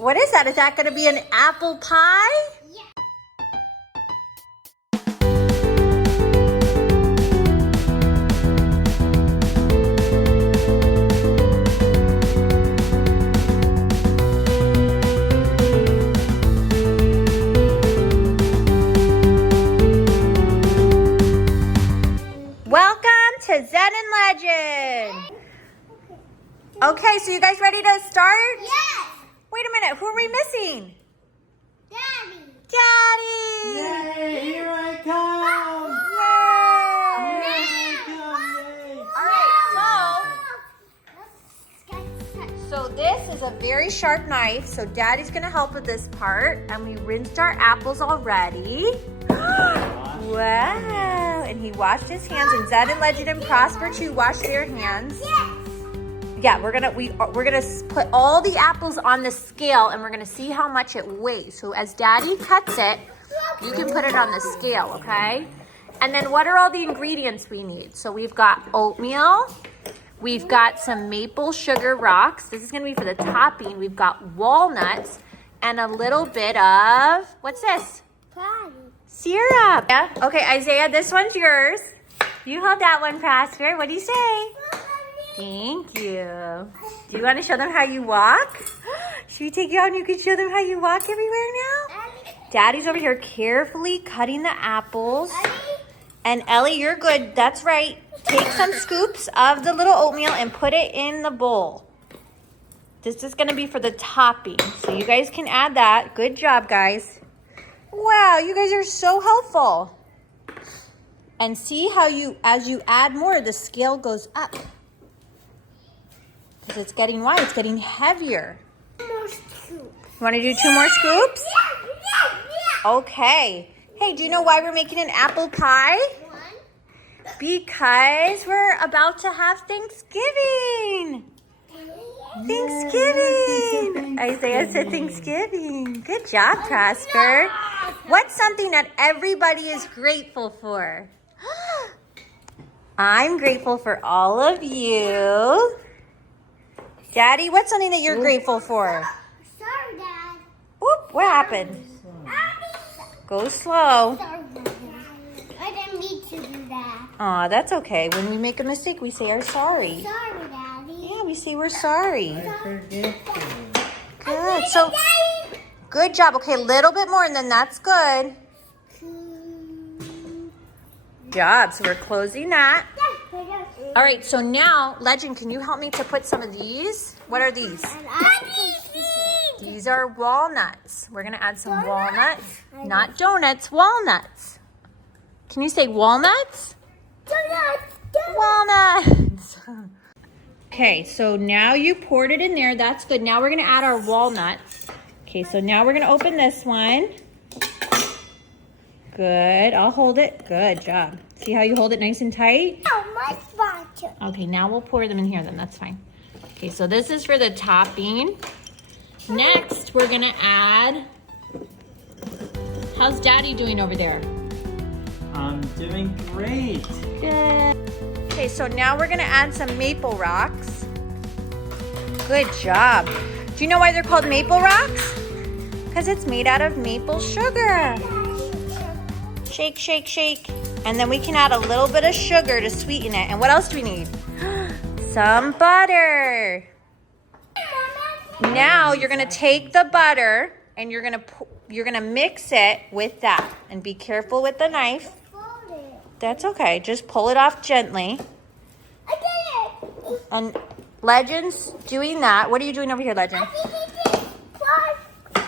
What is that? Is that going to be an apple pie? Yeah. Welcome to Zen and Legend. Okay, so you guys ready to start? Yes. Wait a minute, who are we missing? Daddy. Daddy! Yay, here I come! Yay! Here I come, yay! All right, so this is a very sharp knife, so Daddy's gonna help with this part, and we rinsed our apples already. Wow! And he washed his hands, and Zen and Legend and Prosper too washed their hands. Yes. Yeah, we're gonna put all the apples on the scale, and we're gonna see how much it weighs. So as Daddy cuts it, you can put it on the scale, okay? And then what are all the ingredients we need? So we've got oatmeal, we've got some maple sugar rocks. This is gonna be for the topping. We've got walnuts and a little bit of, what's this? Daddy. Syrup. Yeah. Okay, Isaiah, this one's yours. You hold that one, Prosper. What do you say? Thank you. Do you want to show them how you walk? Should we take you out and you can show them how you walk everywhere now? Daddy's over here carefully cutting the apples. And Ellie, you're good. That's right. Take some scoops of the little oatmeal and put it in the bowl. This is going to be for the topping. So you guys can add that. Good job, guys. Wow, you guys are so helpful. And see how as you add more, the scale goes up. Because it's getting wide, it's getting heavier. More scoops. You want to do 2 more scoops? Yeah. Okay. Hey, do you know why we're making an apple pie? Because we're about to have Thanksgiving. Thanksgiving. Isaiah said Thanksgiving. Good job, Prosper. What's something that everybody is grateful for? I'm grateful for all of you. Daddy, what's something that you're grateful for? Sorry, Dad. Oop, what happened? Go slow. Sorry, Dad. I didn't mean to do that. Aw, that's okay. When we make a mistake, we say we're sorry. Sorry, Daddy. Yeah, we say we're sorry. Forgetful. Good. So, good job. Okay, a little bit more, and then that's good. Job. So we're closing that. All right, so now, Legend, can you help me to put some of these? What are these? These are walnuts. We're going to add some walnuts. Not donuts, walnuts. Can you say walnuts? Walnuts. Okay, so now you poured it in there. That's good. Now we're going to add our walnuts. Okay, so now we're going to open this one. Good. I'll hold it. Good job. See how you hold it nice and tight? Okay, now we'll pour them in here then. That's fine. Okay, so this is for the topping. Next, we're going to add... How's Daddy doing over there? I'm doing great. Good. Okay, so now we're going to add some maple rocks. Good job. Do you know why they're called maple rocks? Because it's made out of maple sugar. Shake, shake, shake. And then we can add a little bit of sugar to sweeten it. And what else do we need? Some butter. Now you're going to take the butter and you're going to mix it with that. And be careful with the knife. That's okay. Just pull it off gently. And Legend's doing that. What are you doing over here, Legend?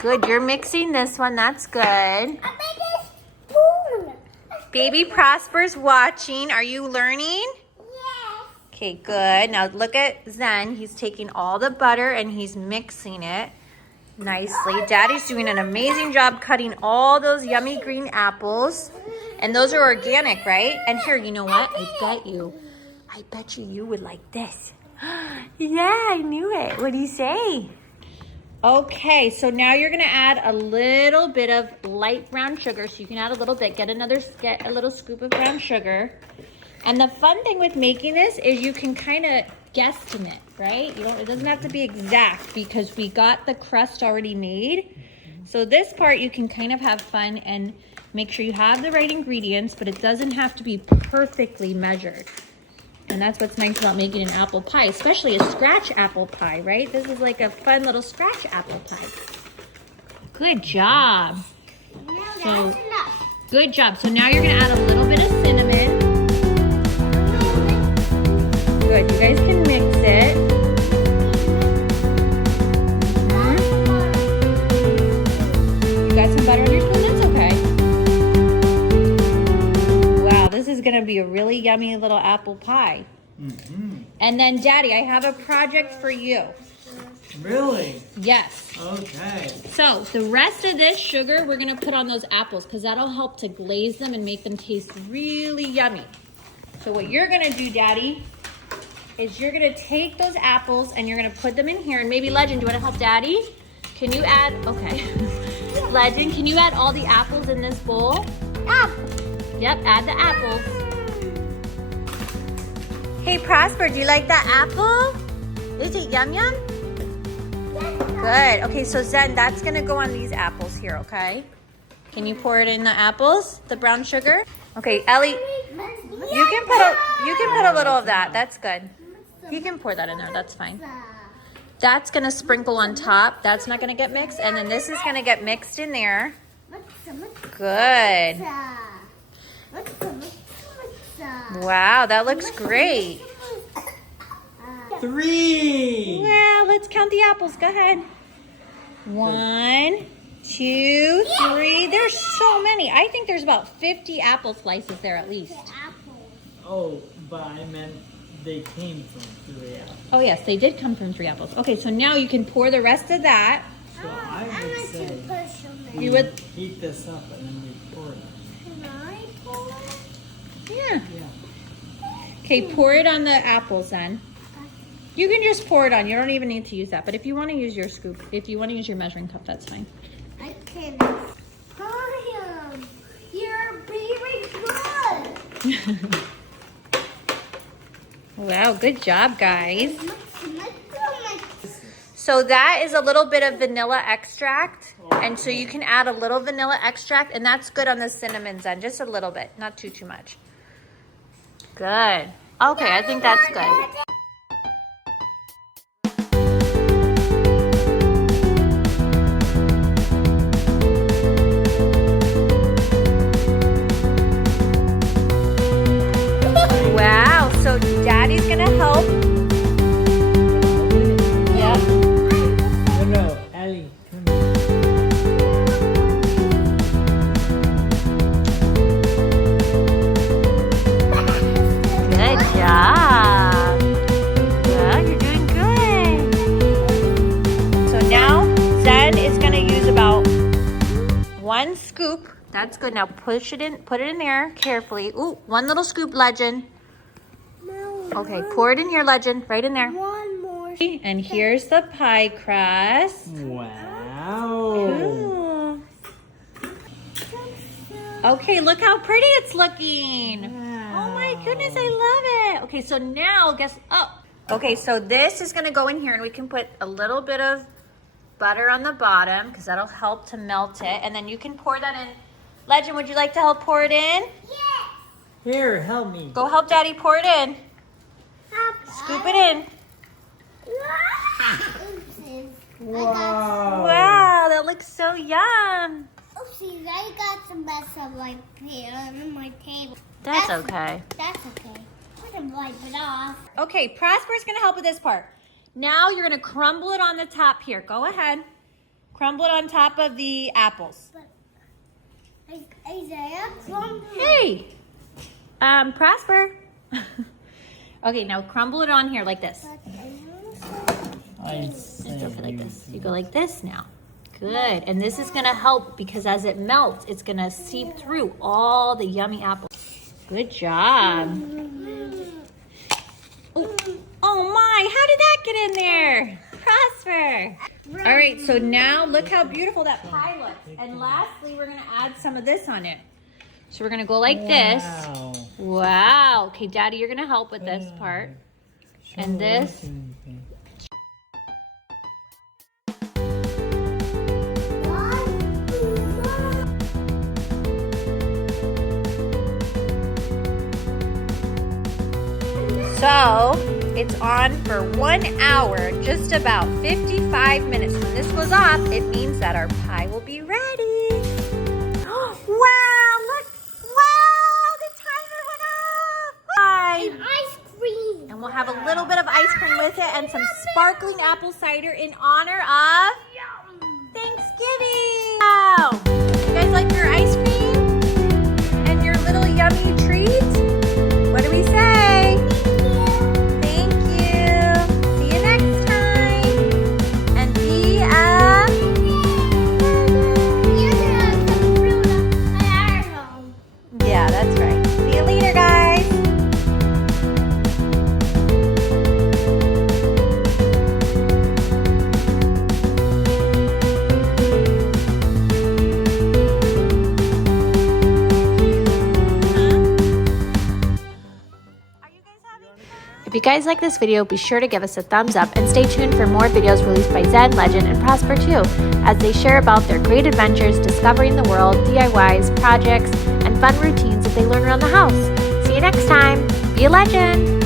Good. You're mixing this one. That's good. Baby Prosper's watching. Are you learning? Yes. Okay, good. Now look at Zen. He's taking all the butter and he's mixing it nicely. Daddy's doing an amazing job cutting all those yummy green apples. And those are organic, right? And here, you know what? I bet you would like this. Yeah, I knew it. What do you say? Okay, so now you're gonna add a little bit of light brown sugar. So you can add a little bit, get a little scoop of brown sugar. And the fun thing with making this is you can kind of guesstimate, right? It doesn't have to be exact because we got the crust already made. So this part you can kind of have fun and make sure you have the right ingredients, but it doesn't have to be perfectly measured. And that's what's nice about making an apple pie, especially a scratch apple pie, right? This is like a fun little scratch apple pie. Good job. No, that's So, enough. good job. So now you're gonna add a little bit of cinnamon. Good, you guys can mix it. You got some butter on your spoon? That's okay. Wow, this is gonna be a really yummy little apple pie. And then Daddy, I have a project for you. Really? Yes. Okay. So the rest of this sugar we're gonna put on those apples because that'll help to glaze them and make them taste really yummy. So what you're gonna do, Daddy, is you're gonna take those apples and you're gonna put them in here. And maybe Legend, do you wanna help Daddy? Can you add, okay. Legend, can you add all the apples in this bowl? Yep, add the apples. Hey Prosper, do you like that apple? Is it yum yum? Good. Okay, so Zen, that's gonna go on these apples here, okay? Can you pour it in the apples, the brown sugar? Okay, Ellie, you can put a little of that. That's good. You can pour that in there. That's fine. That's gonna sprinkle on top. That's not gonna get mixed, and then this is gonna get mixed in there. Good. Wow, that looks great. 3. Well, let's count the apples. Go ahead. 1, 2, 3. There's so many. I think there's about 50 apple slices there at least. Oh, but I meant they came from 3 apples. Oh yes, they did come from 3 apples. Okay, so now you can pour the rest of that. So I would say You would, heat this up and then we pour it. Can I pour it? yeah. Yeah. Okay, pour it on the apples then. You can just pour it on. You don't even need to use that. But if you want to use your scoop, if you want to use your measuring cup, that's fine. I can. Brian, you're very good. Wow, good job, guys. So that is a little bit of vanilla extract. And so you can add a little vanilla extract, and that's good on the cinnamon end, just a little bit, not too much. Good. Okay, I think that's good. Wow, so Daddy's gonna help. Yep. No, Ellie, come here. Good job. Yeah, you're doing good. So now Zen is gonna use about 1 scoop. That's good. Now push it in, put it in there carefully. Ooh, 1 little scoop, Legend. Okay, pour it in here, Legend, right in there. One more. And here's the pie crust. Wow. Cool. Okay, look how pretty it's looking. Oh my goodness, I love it. Okay, so now okay, so this is gonna go in here and we can put a little bit of butter on the bottom because that'll help to melt it. And then you can pour that in. Legend, would you like to help pour it in? Yes. Here, help me. Go help Daddy pour it in. Scoop it in. Wow. Wow, that looks so yum. Oopsies, I got some mess of my pan on my table. That's okay. That's okay. I can wipe it off. Okay, Prosper's gonna help with this part. Now you're gonna crumble it on the top here. Go ahead. Crumble it on top of the apples. Isaiah, crumble. Hey, Prosper. Okay, now crumble it on here like this. I And go like this. You go like this now. Good. And this is gonna help because as it melts, it's gonna seep through all the yummy apples. Good job. Oh my, how did that get in there? Prosper. All right, so now look how beautiful that pie looks. And lastly, we're gonna add some of this on it. So we're gonna go like this. Wow. Okay, Daddy, you're gonna help with this part. And this? So, it's on for 1 hour, just about 55 minutes. When this goes off, it means that our pie will be ready. Wow, look! Wow, the timer went off! And ice cream. And we'll have a little bit of ice cream with it and some sparkling apple cider in honor of Thanksgiving. Wow! You guys like your ice cream? And your little yummy treat? What do we say? Thank you. See you next time. And be a... Yeah, that's right. See you later, guys. If you guys like this video, be sure to give us a thumbs up and stay tuned for more videos released by Zen, Legend, and Prosper too, as they share about their great adventures discovering the world, DIYs, projects, and fun routines that they learn around the house. See you next time. Be a legend!